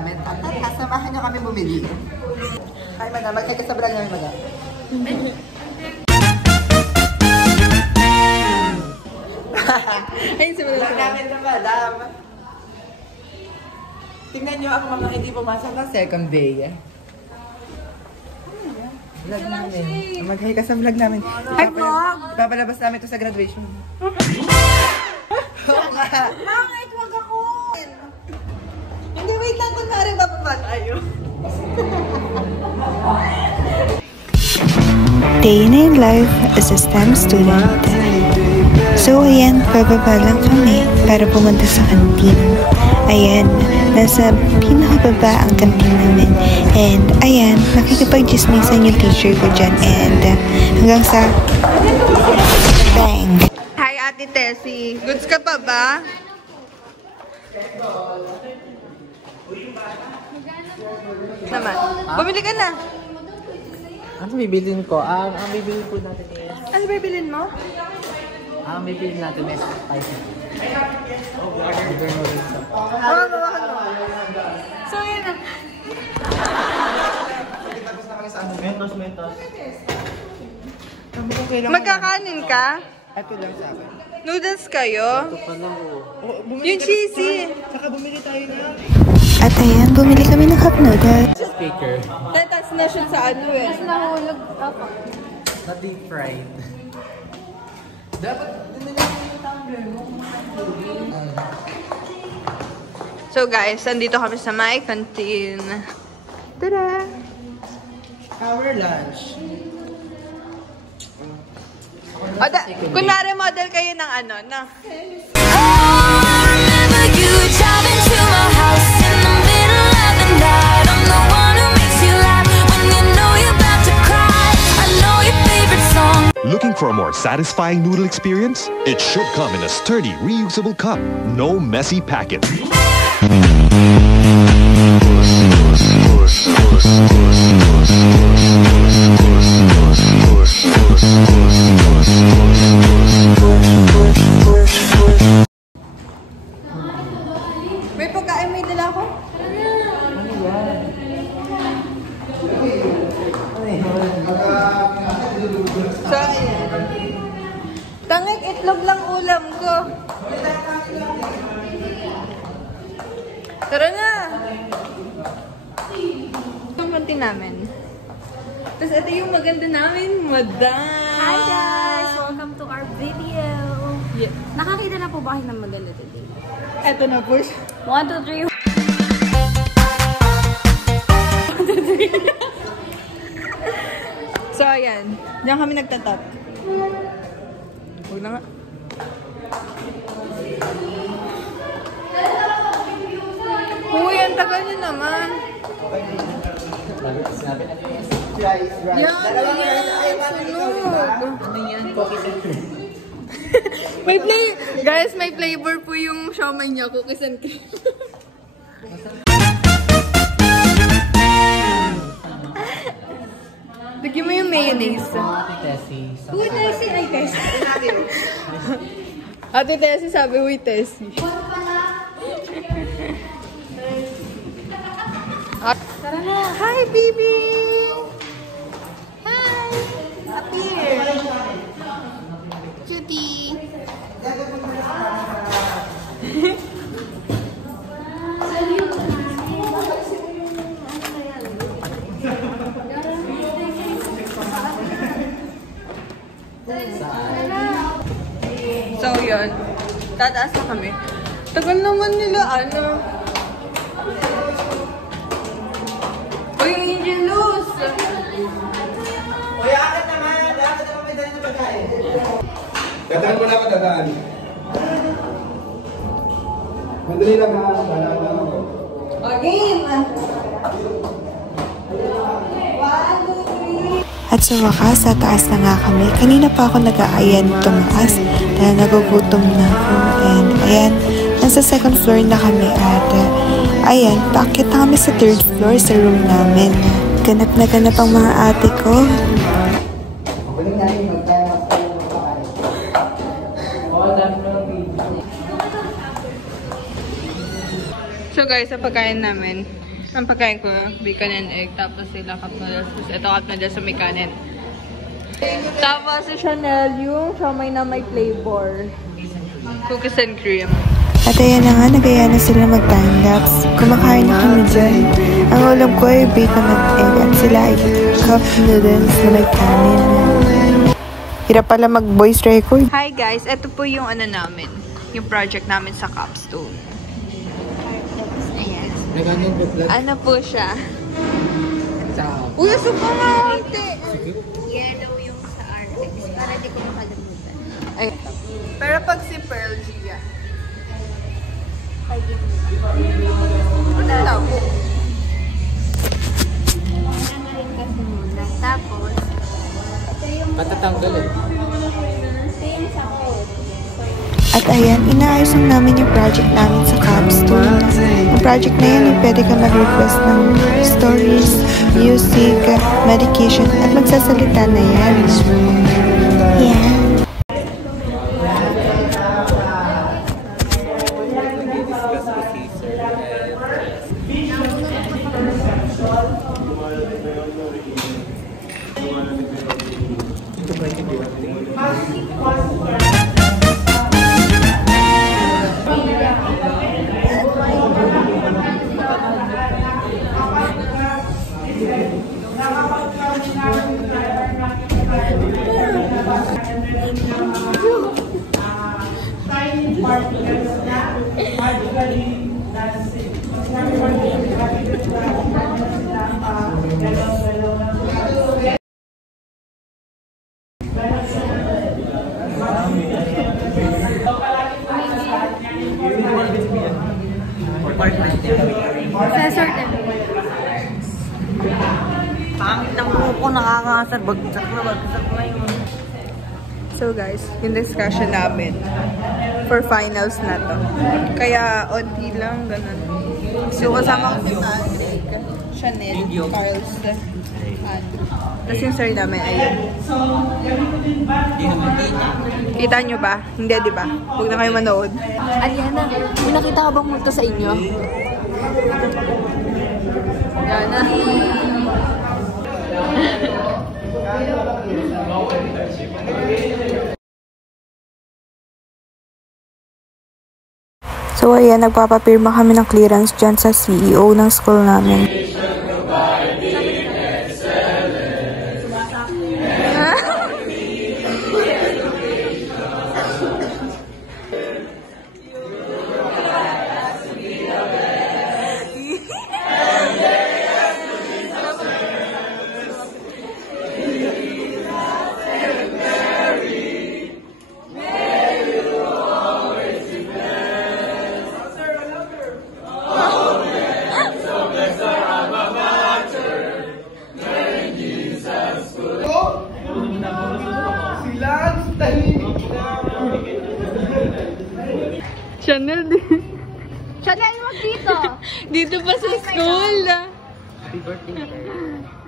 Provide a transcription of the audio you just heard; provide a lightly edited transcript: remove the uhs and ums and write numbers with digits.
namin. At samahan nyo kami bumili. Hi, madam. Mag-hi ka sa vlog namin, madam. Ayun si madam. Vlog namin na, madam. Tingnan nyo ang mga hindi pumasok ng second day. Vlog namin. Mag-hi ka sa vlog namin. Hi, vlog! Ipapalabas namin ito sa graduation. Bakit? Wag ako! Hindi, wait lang. Kunwari bababa tayo. Day in life as a STEM student. So ayan, bababa lang kami para pumunta sa kantin. Ayan, nasa pinakababa ang kantin namin. And ayan, nakikipag-chismisan yung teacher ko dyan. And hanggang sa bang! Hi, Ate Tessie. Goods ka pa ba? Naman. Bumili ka na. Ano bibilin ko? Ang bibilin po natin is... Ano bibilin mo? Ang bibilin natin is spicy. Mawawakan mo. So, yun na. Mentos. Magkakanin ka? Ito lang sa akin. Noodles kayo? Ito pa lang oh. Yung cheesy. Saka bumili tayo na. At ayan, bumili kami ng cup noodles. Speaker. Tatas na siya sa ano eh. Tapos nahulog ako. Not deep fried. Dapat dinilagay yung tumbler mo. So guys, andito kami sa my canteen. Tada! Our lunch. Kunwari model kayo ng ano, na. Looking for a more satisfying noodle experience? It should come in a sturdy, reusable cup. No messy packet. May pagkain, may dala ko? So, ayan. Tangik, itlog lang ulam ko. Tara na! Yung kantin namin. Tapos ito yung maganda namin, madam! Hi guys! Welcome to our video! Yeah. Nakakita na po ba kayo ng maganda today? Ito na po siya. 1, 2, 3. So, ayan. Diyan kami nagtatap. Huwag na nga. Uy, ang tagal niyo naman. Rice. Yan, Dalawang yan. rice. Ay, parang ikaw, di ba? Ano yan? Cookies and cream. Guys, may flavor po yung siomay niya, cookies and cream. Lagyan mo yung mayonnaise. Ate Tessie. Uy, Tessie! Ay, Tessie. Ate Tessie sabi, uy, Tessie. Tara na! Hi, baby! Hi! Appear! Cutie! So, yun. Tataas na kami. Tagal naman nila, ano. Uy, Angelus! Uy, akit naman. Akit naman may dali na pagkain. Dadaan mo na ako, dadaan. Madali lang ha. Dadaan lang ako. Again! At sa wakas, sa taas na nga kami. Kanina pa ako nag-aayan tumaas dahil nagugutom na ako. And ayan, nasa second floor na kami at ayan, paakyat na kami sa third floor sa room namin. Ganap na ganap ang mga ate ko. So guys, sa pagkain namin, Ang pagkain ko, bacon and egg, tapos sila cup noodles. Tapos ito cup noodles sa may kanin. Tapos si Chanel, yung siomay na may flavor. Cookies and cream. At ayan na nga, nagaya na sila mag-time-lapse. Kumakain na kami dyan. Ang ulam ko ay bacon at egg at sila ay cup noodles na may kanin. Hirap pala mag-voice record. Hi guys, ito po yung ano namin. Yung project namin sa capstone. Ayan. Ano po siya? Uy, suka nga ate! Yellow yung sa RX. Para di ko makalimutan. Ay. Pero pag si Pearl Gia. Wala lang po. Rin kasi muna. Tapos, ito yung Patatanggalin. ito yung sa At ayan, inaayos lang namin yung project namin sa capstone. Ang project na yan, pwede ka mag-request ng stories, music, medication, at magsasalita na yan. Yeah. Pangit ng buko, nakakasar. Bagsak na yung... So guys, yung discussion namin for finals na to. Kaya onti lang, ganun. So kasama ko si Patrick, Chanel, Carls, tapos yung story namin, ayun. Kita nyo ba? Hindi, di ba? Huwag na kayo manood. Aliana, may nakita ka bang multo sa inyo? Yana. So ayan, nagpapapirma kami ng clearance dyan sa CEO ng school namin. Chanel din. Chanel, wag dito! Dito pa sa school. Happy birthday.